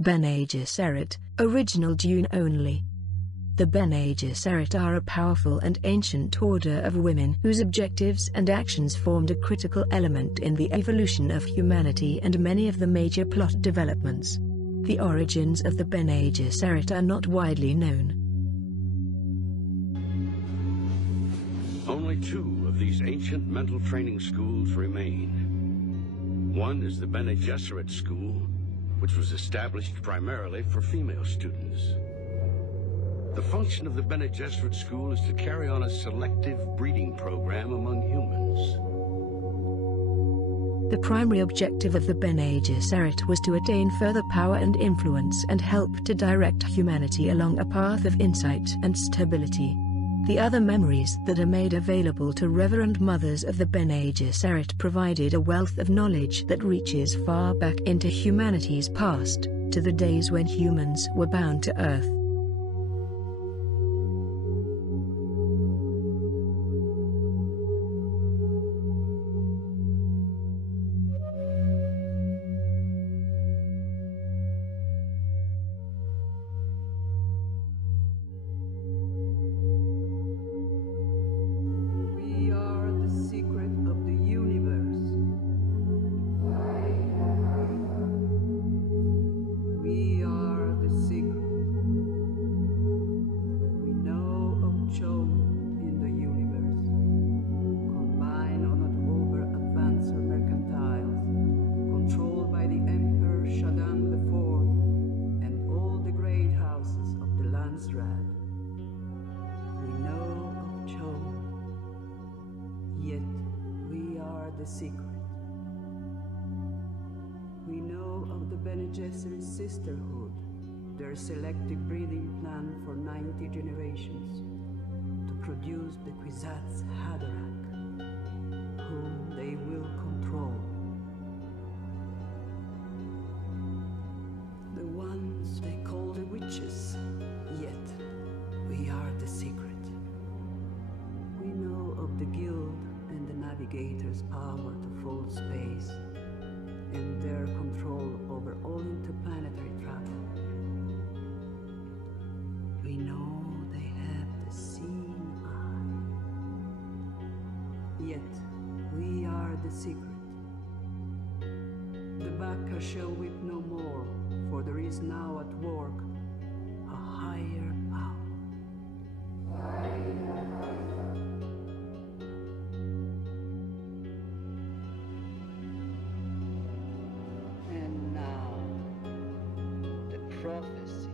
Bene Gesserit, original Dune only. The Bene Gesserit are a powerful and ancient order of women whose objectives and actions formed a critical element in the evolution of humanity and many of the major plot developments. The origins of the Bene Gesserit are not widely known. Only two of these ancient mental training schools remain. One is the Bene Gesserit school, which was established primarily for female students. The function of the Bene Gesserit school is to carry on a selective breeding program among humans. The primary objective of the Bene Gesserit was to attain further power and influence and help to direct humanity along a path of insight and stability. The other memories that are made available to Reverend Mothers of the Bene Gesserit provided a wealth of knowledge that reaches far back into humanity's past, to the days when humans were bound to Earth. The secret. We know of the Bene Gesserit sisterhood, their selective breeding plan for 90 generations, to produce the Kwisatz Haderach, whom they will control. The ones they call the witches, yet we are the secret. We know of the guild and the navigator's power to fold space, and their control over all interplanetary travel. We know they have the seeing eye. Yet, we are the secret. The Baka shall weep no more, for there is now at work a higher power. Prophecy.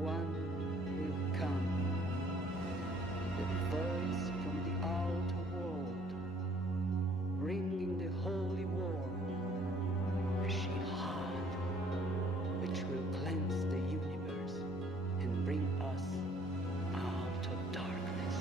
One will come. The voice from the outer world, bringing the holy war, a shield heart, which will cleanse the universe and bring us out of darkness.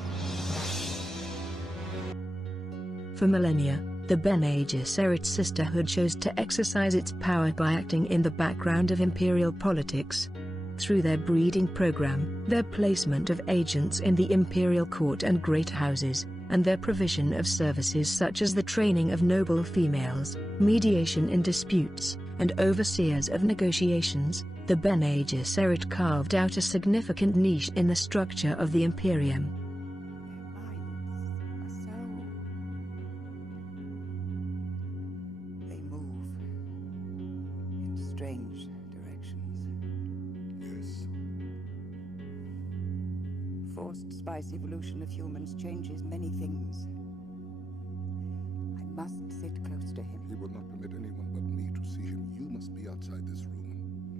For millennia, the Bene Gesserit sisterhood chose to exercise its power by acting in the background of imperial politics. Through their breeding program, their placement of agents in the imperial court and great houses, and their provision of services such as the training of noble females, mediation in disputes, and overseers of negotiations, the Bene Gesserit carved out a significant niche in the structure of the Imperium. Strange directions. Yes. Forced spice evolution of humans changes many things. I must sit close to him. He will not permit anyone but me to see him. You must be outside this room.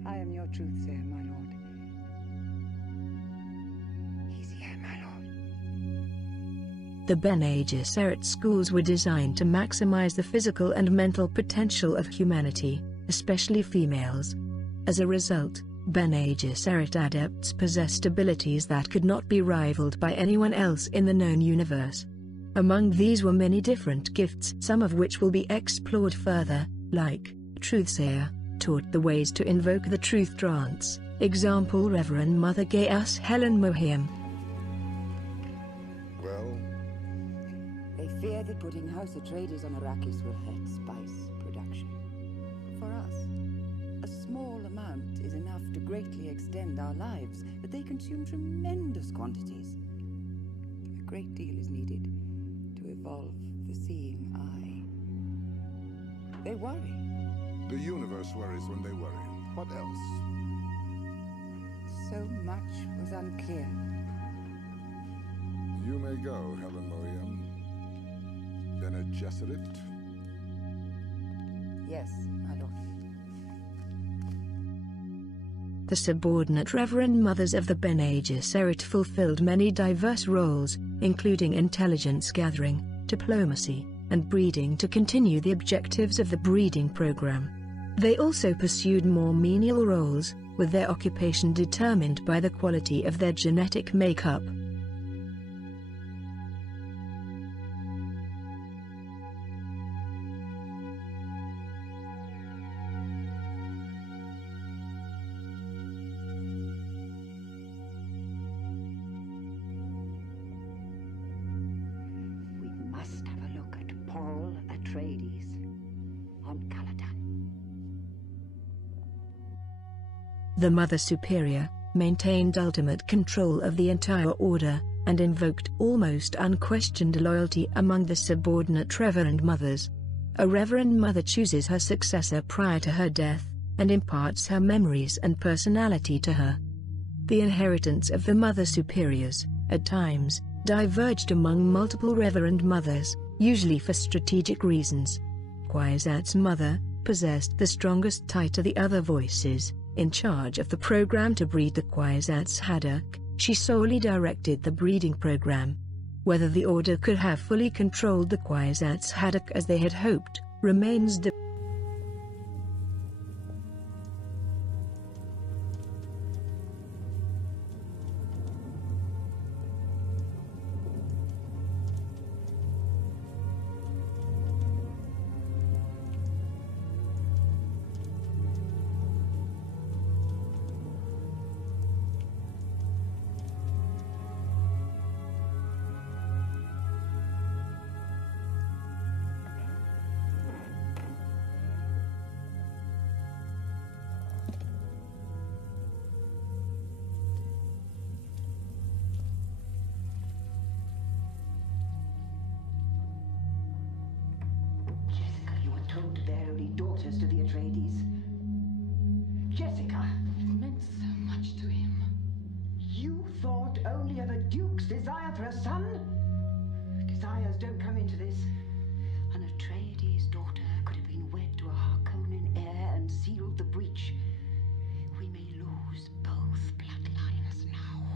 I am your truthsayer, my lord. He's here, my lord. The Bene Gesserit schools were designed to maximize the physical and mental potential of humanity, especially females. As a result, Bene Gesserit adepts possessed abilities that could not be rivaled by anyone else in the known universe. Among these were many different gifts, some of which will be explored further, like Truthsayer, taught the ways to invoke the truth trance. Example: Reverend Mother Gaius Helen Mohiam. Well? They fear that putting House Atreides on Arrakis will hurt spice production. For us, a greatly extend our lives, but they consume tremendous quantities. A great deal is needed to evolve the seeing eye. They worry. The universe worries when they worry. What else? So much was unclear. You may go, Helen Miriam. Bene Gesserit. Yes, my lord. The subordinate Reverend Mothers of the Bene Gesserit fulfilled many diverse roles, including intelligence gathering, diplomacy, and breeding to continue the objectives of the breeding program. They also pursued more menial roles, with their occupation determined by the quality of their genetic makeup. The Mother Superior maintained ultimate control of the entire order, and invoked almost unquestioned loyalty among the subordinate Reverend Mothers. A Reverend Mother chooses her successor prior to her death, and imparts her memories and personality to her. The inheritance of the Mother Superiors, at times, diverged among multiple Reverend Mothers, usually for strategic reasons. Kwisatz Mother possessed the strongest tie to the other voices. In charge of the program to breed the Kwisatz Haderach, she solely directed the breeding program. Whether the Order could have fully controlled the Kwisatz Haderach as they had hoped, remains debatable. told to bear only daughters to the Atreides. Jessica! It meant so much to him. You thought only of a duke's desire for a son? Desires don't come into this. An Atreides daughter could have been wed to a Harkonnen heir and sealed the breach. We may lose both bloodlines now.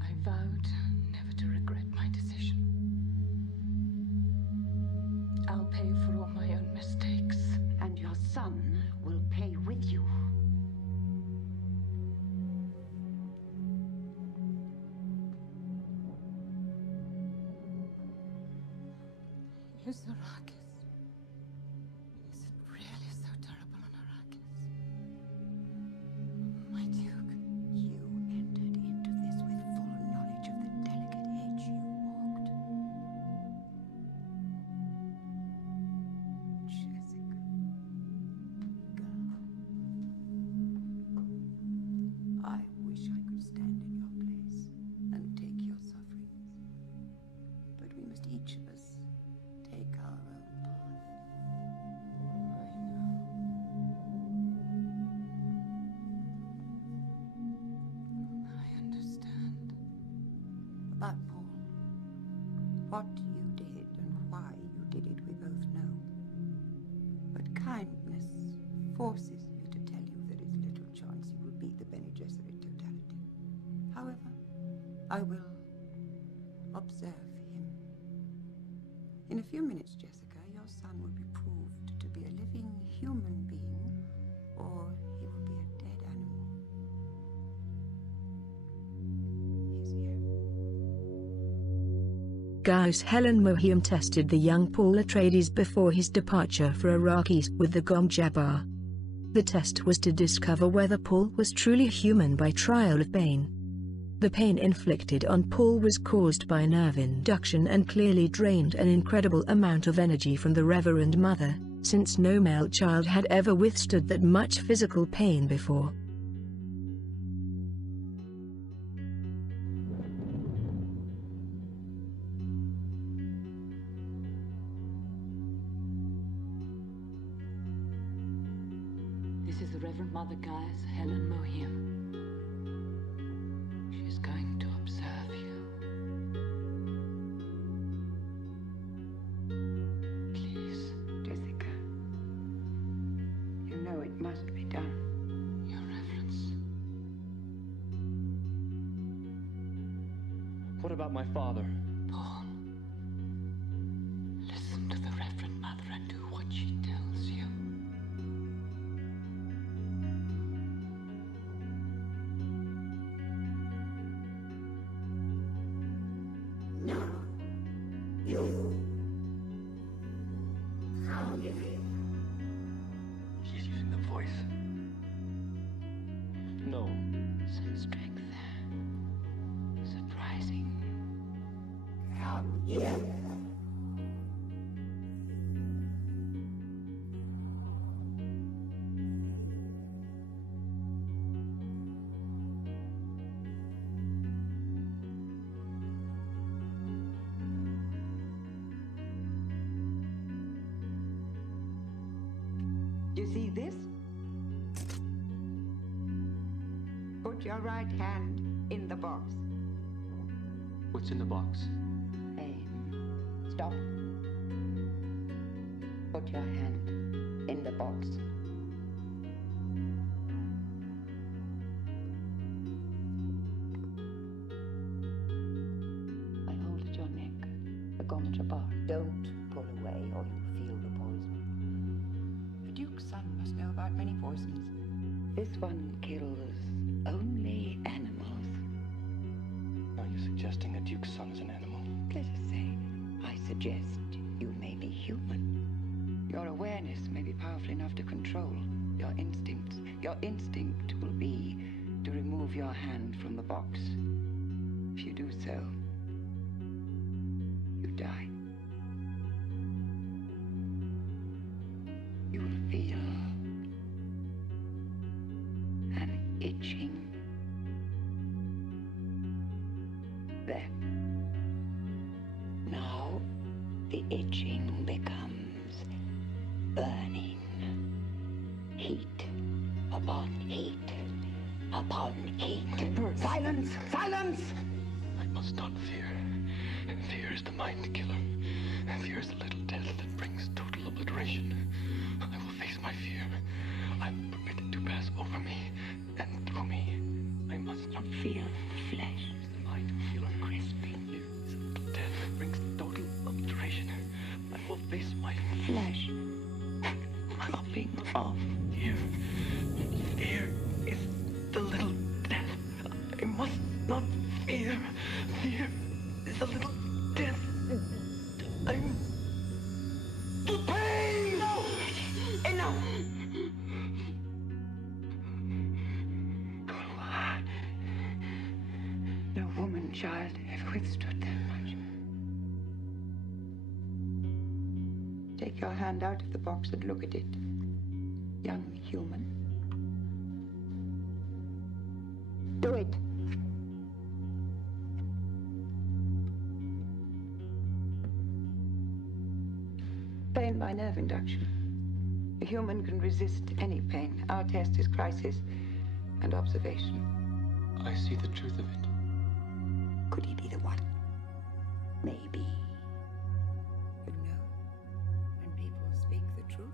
I vowed never to regret my decision. I'll pay for all my own mistakes. And your son will pay with you. Is Arrakis? Is it really so terrible on Arrakis? My Duke. You entered into this with full knowledge of the delicate edge you walked. Jessica. Girl. I wish I could stand in your place and take your sufferings. But we must each of us take our own path. I understand. About Paul. What you did and why you did it, we both know. But kindness forces me to tell you there is little chance you will beat the Bene Gesserit totality. However, I will observe him. In a few minutes, Jessica, your son will be proved to be a living human being, or he will be a dead animal. He's here. Gaius Helen Mohiam tested the young Paul Atreides before his departure for Arrakis with the Gom Jabbar. The test was to discover whether Paul was truly human by trial of pain. The pain inflicted on Paul was caused by nerve induction and clearly drained an incredible amount of energy from the Reverend Mother, since no male child had ever withstood that much physical pain before. This is the Reverend Mother Gaius Helen Mohiam. She is going to observe you. Please. Jessica, you know it must be done. Your Reverence. What about my father? Paul. Listen to the Reverend Mother and do what she tells you. She's using the voice. No. Some strength there. Surprising. You see this? Put your right hand in the box. What's in the box? Hey, stop. Put your hand in the box. I hold at your neck, the gauntlet bar. Don't pull away or you'll feel the poison. The Duke's son must know about many poisons. This one kills only animals. Are you suggesting a Duke's son is an animal? Let us say, I suggest you may be human. Your awareness may be powerful enough to control your instincts. Your instinct will be to remove your hand from the box. If you do so, you die. You will feel an itching there. Now the itching becomes burning. Heat upon heat upon heat. Silence! Silence! I must not fear. Fear is the mind killer. Fear is the little death that brings total obliteration. I will face my fear. I will permit it to pass over me and through me. I must not Feel the flesh the mind killer. crisping. Fear is a little death that brings total obliteration. I will face my Flesh popping off. fear. Fear is the little death. I must not fear. Fear is a little death. I'm the pain. No! Enough! No woman, child, ever withstood that much. Take your hand out of the box and look at it. Young human. Do it. Pain by nerve induction. A human can resist any pain. Our test is crisis and observation. I see the truth of it. Could he be the one? Maybe. You know, when people speak the truth.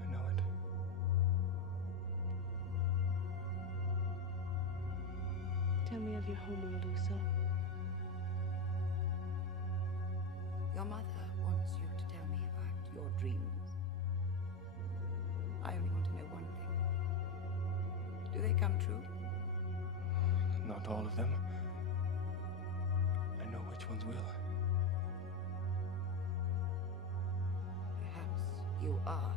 I know it. Tell me of your home, Lusa. Your mother wants you to tell me about your dreams. I only want to know one thing. Do they come true? Not all of them. I know which ones will. Perhaps you are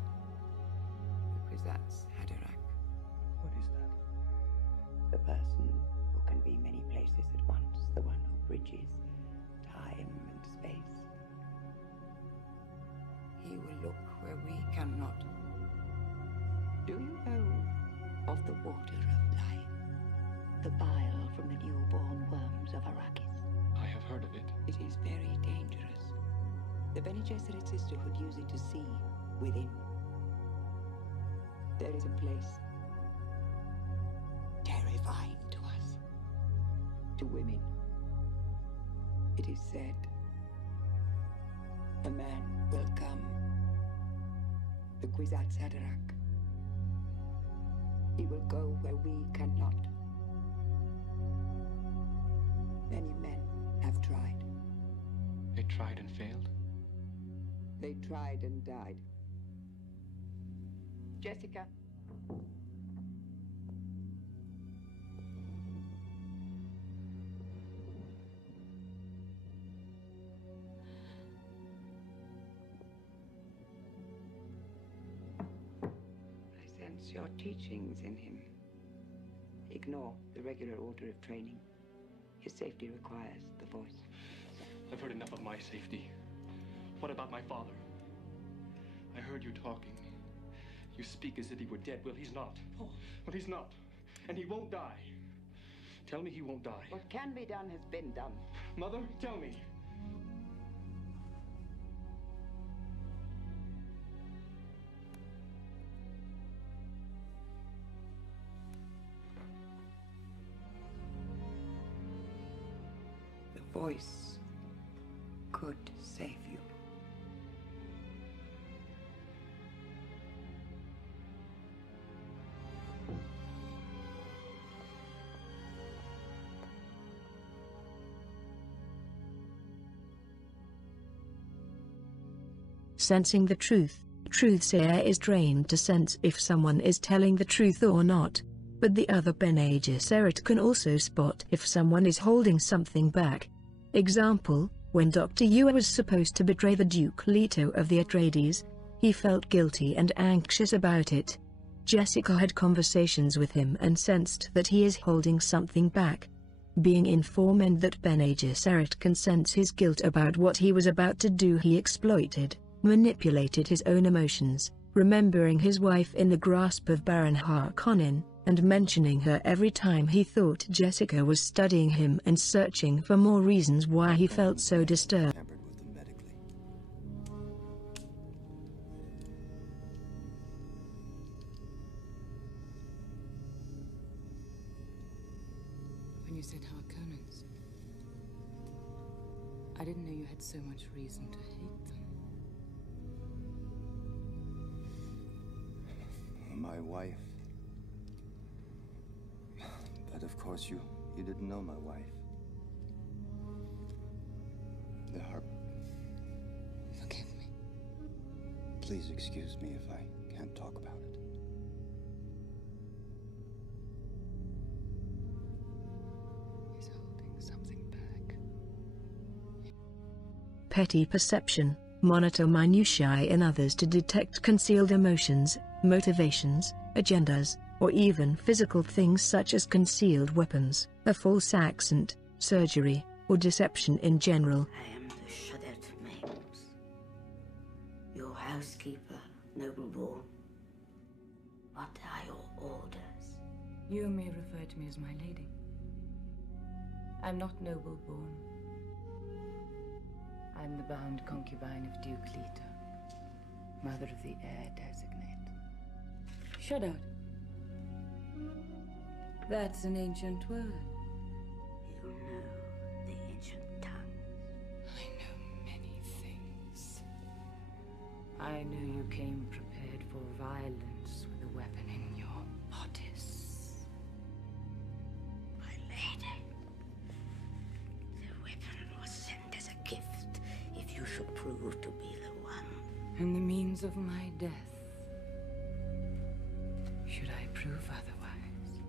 the Kwisatz Haderach. What is that? The person who can be many places at once. The one who bridges time and space. He will look where we cannot. Do you know of the water of life? The bile from the newborn worms of Arrakis? I have heard of it. It is very dangerous. The Bene Gesserit Sisterhood use it to see within. There is a place terrifying to us, to women. It is said a man will come, the Kwisatz Haderach. He will go where we cannot. Many men have tried. They tried and failed? They tried and died. Jessica. I sense your teachings in him. Ignore the regular order of training. His safety requires the voice. I've heard enough of my safety. What about my father? I heard you talking. You speak as if he were dead. Well, he's not. Oh. Well, he's not. And he won't die. Tell me he won't die. What can be done has been done. Mother, tell me. The voice could save you. Sensing the truth. Truthsayer is trained to sense if someone is telling the truth or not. But the other Bene Gesserit can also spot if someone is holding something back. Example, when Dr. Yueh was supposed to betray the Duke Leto of the Atreides, he felt guilty and anxious about it. Jessica had conversations with him and sensed that he is holding something back. Being informed that Bene Gesserit can sense his guilt about what he was about to do, he exploited, manipulated his own emotions, remembering his wife in the grasp of Baron Harkonnen, and mentioning her every time he thought Jessica was studying him and searching for more reasons why he felt so disturbed. When you said Harkonnens, I didn't know you had so much reason to hate them. My wife. But of course you didn't know my wife. The harp. Forgive me. Please excuse me if I can't talk about it. He's holding something back. Petty perception. Monitor minutiae in others to detect concealed emotions, motivations, agendas, or even physical things such as concealed weapons, a false accent, surgery, or deception in general. I am the Shadet Mapes, your housekeeper, Nobleborn. What are your orders? You may refer to me as my lady. I'm not noble-born. I'm the bound concubine of Duke Leto, mother of the heir designate. Shut out. That's an ancient word. You know the ancient tongue. I know many things. I knew you came prepared for violence with a weapon in your bodice. My lady, the weapon was sent as a gift if you should prove to be the one. And the means of my death, should I prove otherwise.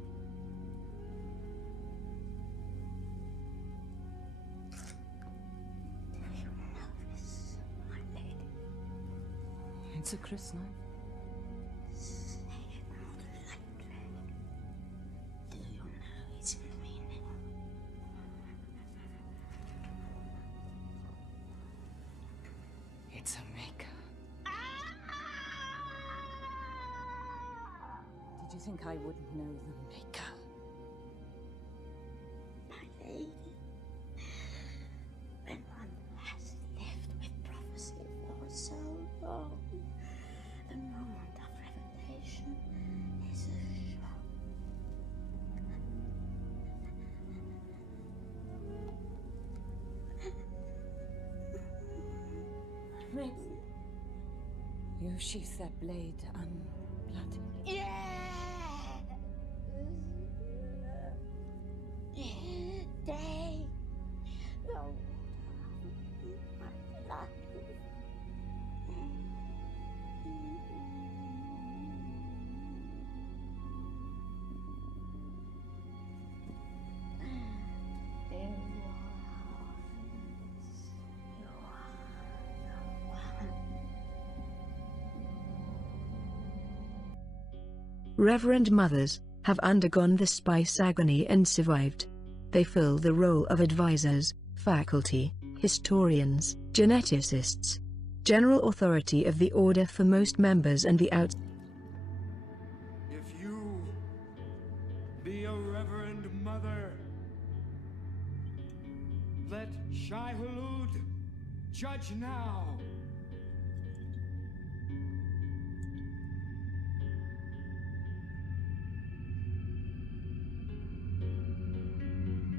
You know this, my lady. It's a crysknife. Say it not lightly. Do you know its meaning? It's a maker. you think I wouldn't know the Maker? My lady, when one has lived with prophecy for so long, the moment of revelation is a shock. You sheath that blade unbloody. Take the water of my life. Reverend Mothers have undergone the spice agony and survived. They fill the role of advisors, faculty, historians, geneticists, general authority of the order for most members and the out. If you be a Reverend Mother, let Shai-Hulud judge now.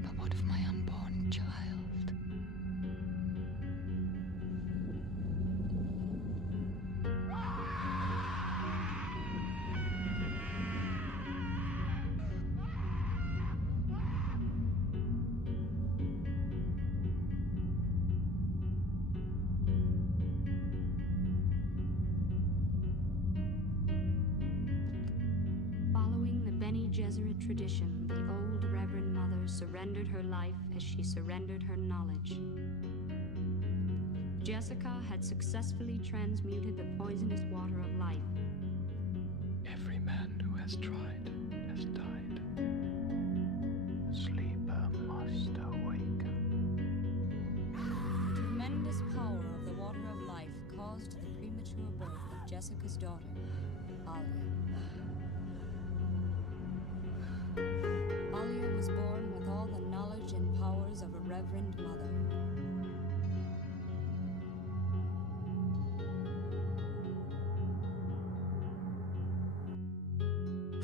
But what of my unborn child? Following the Bene Gesserit tradition, the old Reverend Mother surrendered her life as she surrendered her knowledge. Jessica had successfully transmuted the poisonous water of life. Every man who has tried has died. The sleeper must awaken. The tremendous power of the water of life caused the premature birth of Jessica's daughter, Alia. Alia was born with all the knowledge and powers of a Reverend Mother.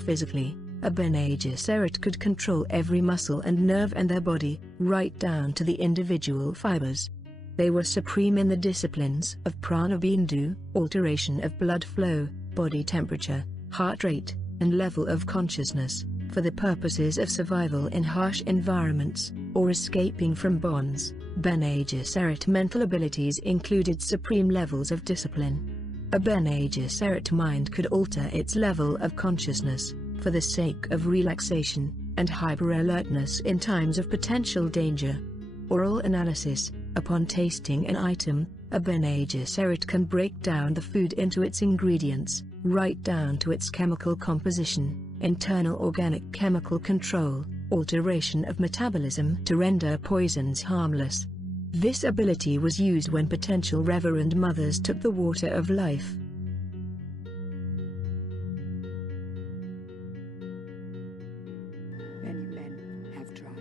Physically, a Bene Gesserit could control every muscle and nerve in their body, right down to the individual fibers. They were supreme in the disciplines of prana bindu, alteration of blood flow, body temperature, heart rate, and level of consciousness, for the purposes of survival in harsh environments, or escaping from bonds. Bene Gesserit mental abilities included supreme levels of discipline. A Bene Gesserit mind could alter its level of consciousness, for the sake of relaxation, and hyper-alertness in times of potential danger. Oral analysis: upon tasting an item, a Bene Gesserit can break down the food into its ingredients, right down to its chemical composition, internal organic chemical control, alteration of metabolism to render poisons harmless. This ability was used when potential Reverend Mothers took the water of life. Many men have tried.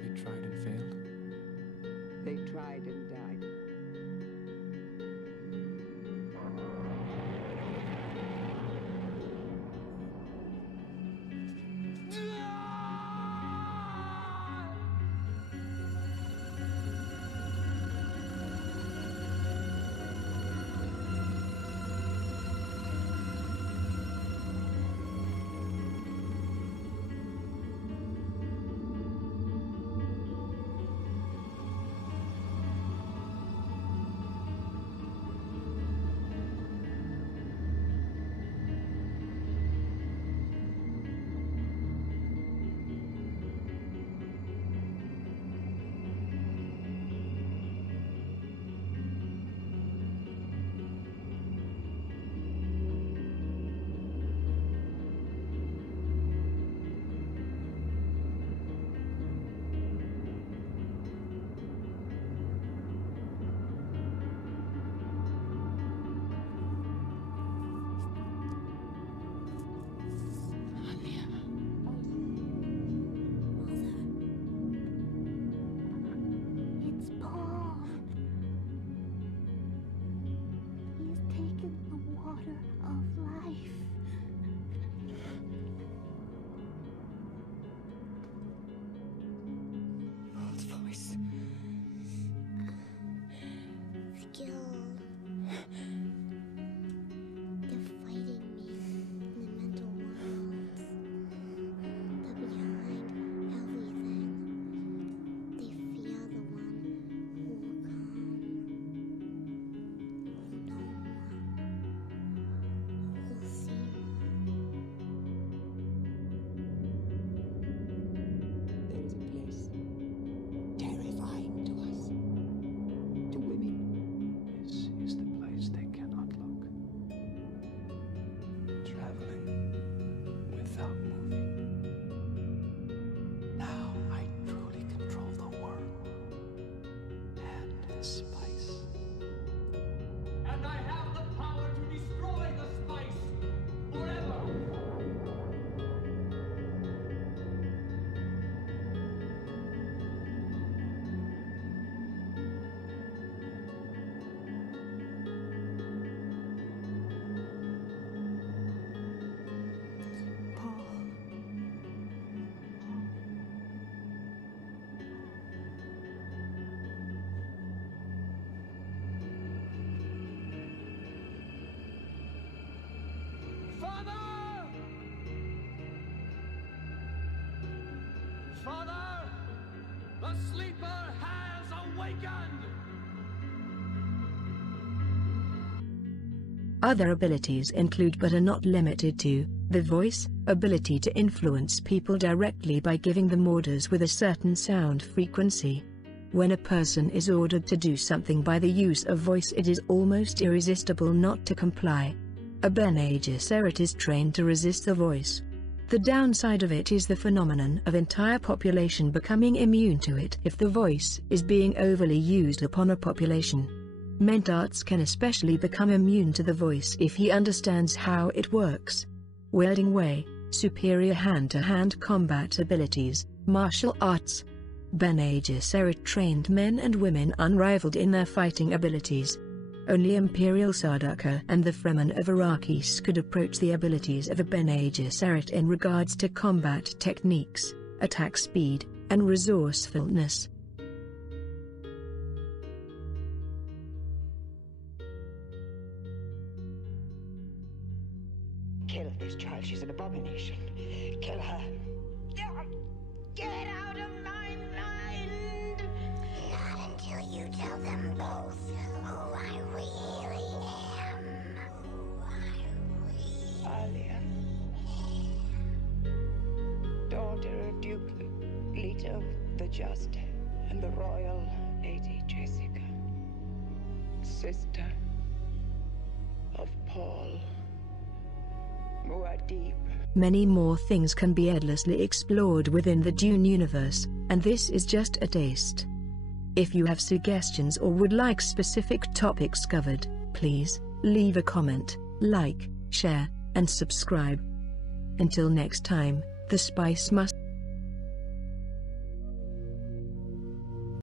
They tried and failed. They tried and died. traveling without moving. Now I truly control the world and spice. And I have the power to destroy the spice forever. Father, the sleeper has awakened! Other abilities include but are not limited to, the voice, ability to influence people directly by giving them orders with a certain sound frequency. When a person is ordered to do something by the use of voice, it is almost irresistible not to comply. A Bene Gesserit is trained to resist the voice. The downside of it is the phenomenon of entire population becoming immune to it if the voice is being overly used upon a population. Mentats can especially become immune to the voice if he understands how it works. Wielding way, superior hand-to-hand combat abilities, martial arts. Bene Gesserit trained men and women unrivaled in their fighting abilities. Only Imperial Sardaukar and the Fremen of Arrakis could approach the abilities of a Bene Gesserit in regards to combat techniques, attack speed, and resourcefulness. Kill this child, she's an abomination. Kill her. Get out of my mind! Not until you tell them both who I really am. Alia, daughter of Duke Leto the Just and the royal Lady Jessica, sister of Paul Muad'Dib. Many more things can be endlessly explored within the Dune universe, and this is just a taste. If you have suggestions or would like specific topics covered, please leave a comment, like, share, and subscribe. Until next time, the spice must